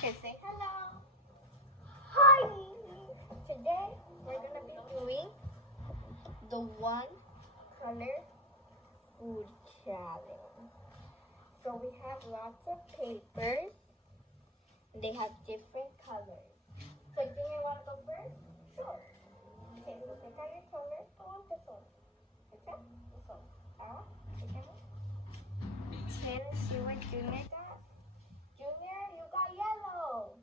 Okay, say hello. Hi. Today we're gonna be doing the one color food challenge. So we have lots of papers. And they have different colors. So do you want to go first? Sure. Okay, so pick out your color. I want this one. Okay? This one. Pick it up. Can you see what Junior got? Junior, you got yellow.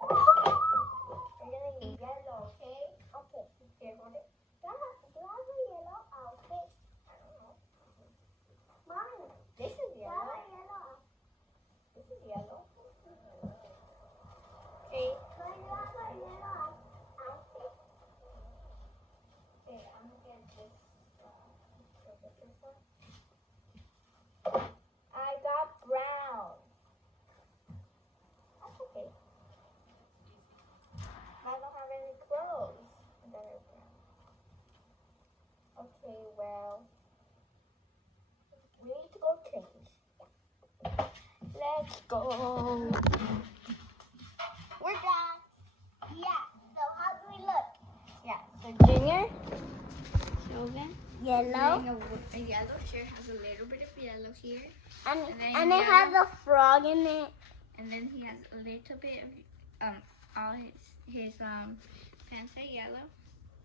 We're gonna use yellow, okay? Okay, here, hold it. Do I have a yellow outfit? I don't know. Mommy, this is yellow. This is yellow. Okay. Okay, I'm gonna get this. This one. I got brown. That's okay. I don't have any clothes that are brown. Okay, well, we need to go change. Let's go. We're done. Yeah, so how do we look? Yeah, so Junior, Shogun, Yellow. a yellow shirt has a little bit of yellow here. And it has a frog in it. And then he has a little bit of all his pants are yellow.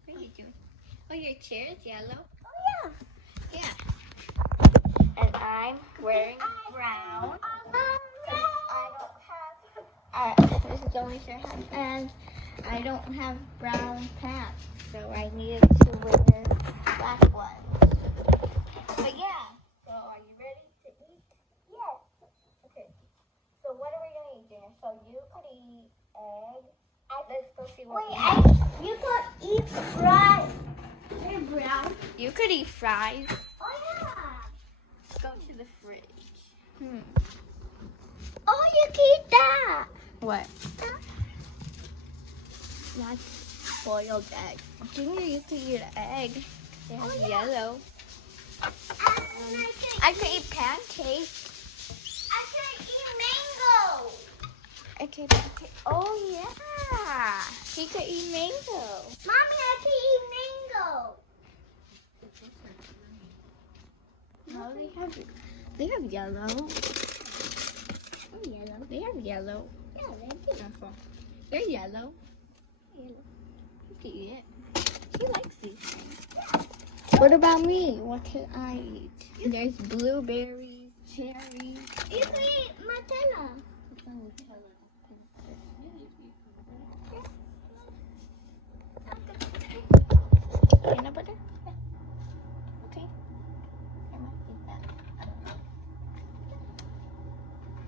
What are you doing? Oh, your chair is yellow. Oh Yeah. And I'm wearing brown. I don't have. This is the only shirt I have, and I don't have brown pants, so I needed to wear black ones. But yeah. So are you ready to eat? Yes. Okay. So what are we gonna eat, Junior? So you could eat egg. Let's go see what. Wait, you could eat fries. They're brown. You could eat fries. Oh yeah. Go to the fridge. Oh, you can eat that. What? That's boiled egg. Junior, you could eat an egg. They have yellow. And I could eat pancakes. I can eat mango. Okay, pancake. Oh yeah. He could eat mango. Mommy, I can eat mango. No, they have yellow. Oh, yellow. They have yellow. Yeah, they do. They're yellow. You can eat it. He likes these things. What about me? What can I eat? There's blueberries, cherries. You can eat Nutella. Peanut butter? Yeah. Okay. I might eat that. I don't know.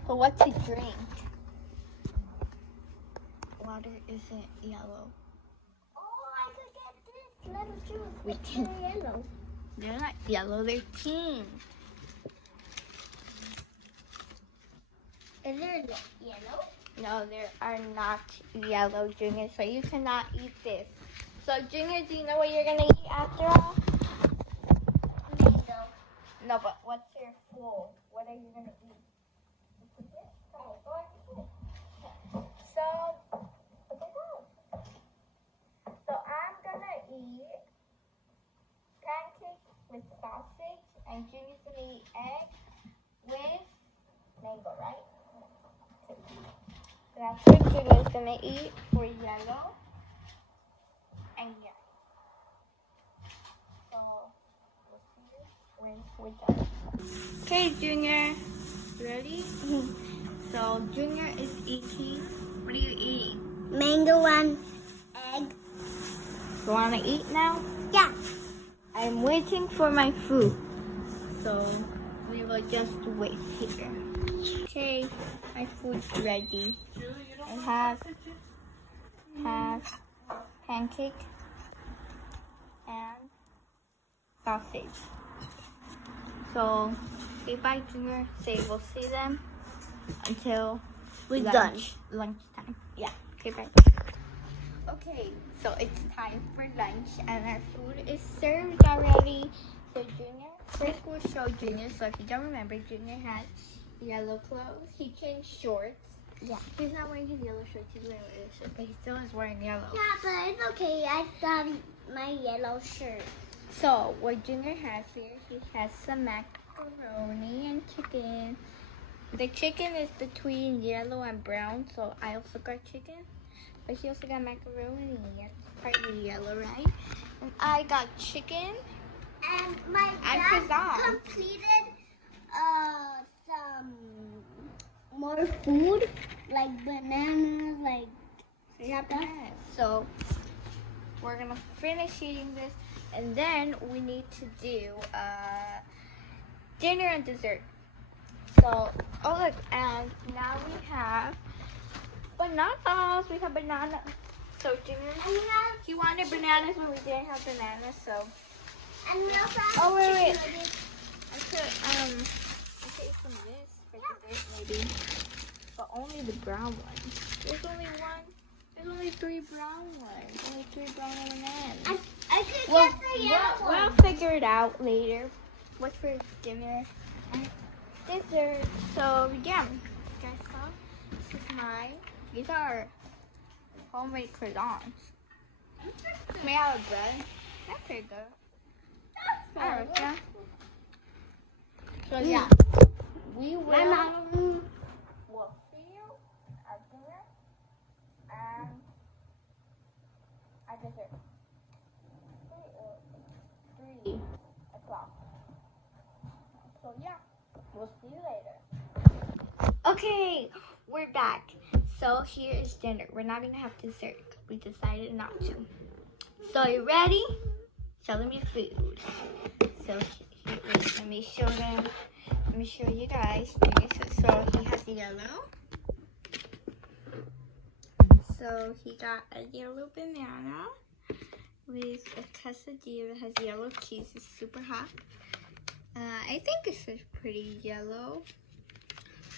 But what to drink? Water isn't yellow. Oh, I could get this little juice. We It's can- yellow. They're not yellow, they're pink. Is there yellow? No, they are not yellow, Junior, so you cannot eat this. So, Junior, do you know what you're going to eat after all? Mango. No, but what's your full? What are you going to eat? So I'm going to eat pancakes with sausage, and Junior's going to eat egg with mango, right? So that's what Junior's going to eat for yellow. And yeah. So we'll see you when we're done. Okay, Junior. Ready? So Junior is eating. What are you eating? Mango and egg. You want to eat now? Yeah. I'm waiting for my food. So we will just wait here. Okay, my food's ready. I have pancake and sausage. So say bye, Junior. Say we'll see them until We're lunchtime. Yeah. Okay, bye. Okay, so it's time for lunch and our food is served already. So Junior, first we'll show Junior. So if you don't remember, Junior had yellow clothes. He changed shorts Yeah. He's not wearing his yellow shirt. He's wearing a red shirt, but he still is wearing yellow. Yeah, but it's okay. I got my yellow shirt. So, what Junior has here, he has some macaroni and chicken. The chicken is between yellow and brown, so I also got chicken. But he also got macaroni. It's partly yellow, right? And I got chicken. And my And dad croissant. completed some more food, like bananas, like stuff. So, we're gonna finish eating this, and then we need to do dinner and dessert. So, oh look, and now we have bananas. We have bananas. So Junior, And we have, he wanted bananas when we didn't have bananas. So, and we also have Oh, wait, wait. chicken nuggets. I could eat some of this for dessert maybe, but only the brown ones. There's only 3 brown ones. Only 3 brown bananas. I could Well, get the yellow we'll one. figure it out later. What's for dinner and dessert? So yeah, you guys saw. This is mine. These are homemade croissants. Made out of bread. That's pretty good. Alright, yeah. So yeah, we will. My mom. We'll see you at dinner and at dessert. 3 o'clock. So yeah, we'll see you later. Okay, we're back. So here is dinner. We're not gonna have dessert. We decided not to. So you ready? Show them your food. So here, wait, let me show them. Let me show you guys. So he has yellow. So he got a yellow banana with a quesadilla that has yellow cheese. It's super hot. I think this is pretty yellow.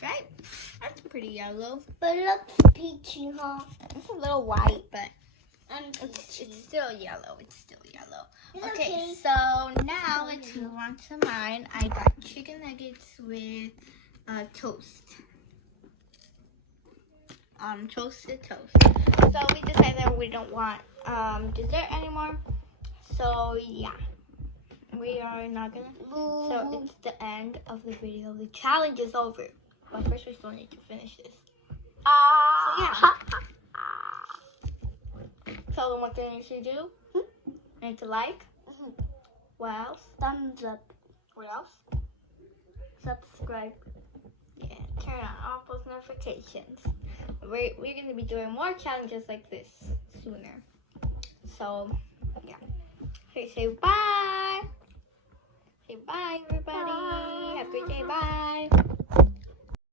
Right? That's pretty yellow. But it looks peachy, huh? It's a little white, but Peachy. it's still yellow. It's still yellow. It's Okay, okay. so now let's move on to mine. I got chicken nuggets with toast. Toasted toast. So we decided that we don't want dessert anymore. So yeah, we are not gonna. So it's the end of the video. The challenge is over. But first we still need to finish this. So yeah. Tell them what they need to do. They need to like. What else? Thumbs up. What else? Subscribe. Yeah, turn on all post notifications. We're going to be doing more challenges like this sooner. So, yeah. Okay, say bye. Say bye, everybody. Bye. Have a great day. Bye.